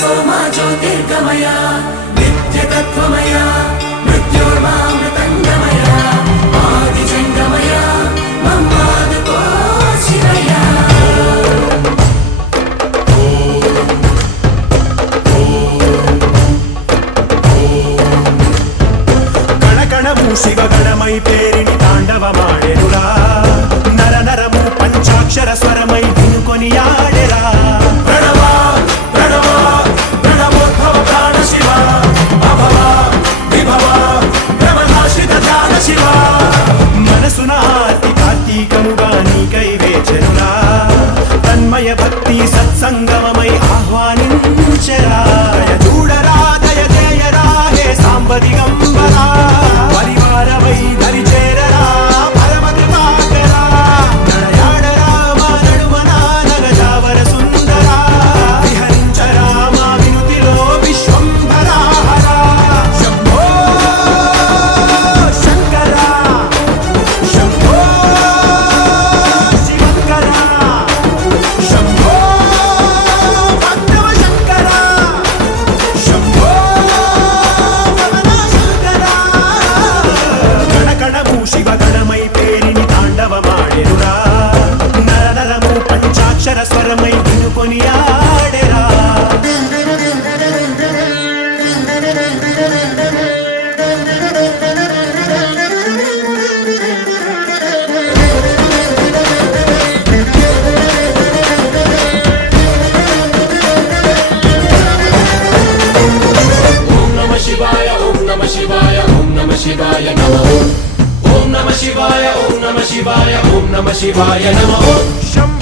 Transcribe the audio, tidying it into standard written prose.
सोमा ज्योतिर्गमय नित्यतत्त्वमय मृत्योर्मामृतङ्गमय आदिजङ्गमय मम्मादुको शिवय कणकणमु शिवगणमय पेरिणि ताण्डवमाडेरुरा नर नरमु पंचाक्षर स्वरमय धिनुकोनियाडेरा तन्मय भक्ति सत्संगममय आह्वानिंचरा చూడరా దయచేయరా హే సాంబ దిగంబరా పరివార వై దరి చేరరా పరమ కృపాకరా నడయాడరా మా నడుమన నగజావర సుందరా విహరించరా మా వినుతిలో విశ్వంభరా హరా శంభో శంకరా శంభో శివంకరా శంభో భక్తవ శంకరా శంభో భవన శంకరా గణగణము శివగణమై పేరిని తాండవమాడెరురా నర నరము పంచాక్షర స్వరమై వినుకొని ఆడెరా शिवाय ओम नमः शिवाय ओम नमः शिवाय नमः ओम नमः शिवाय ओम नमः शिवाय ओम नमः शिवाय नमः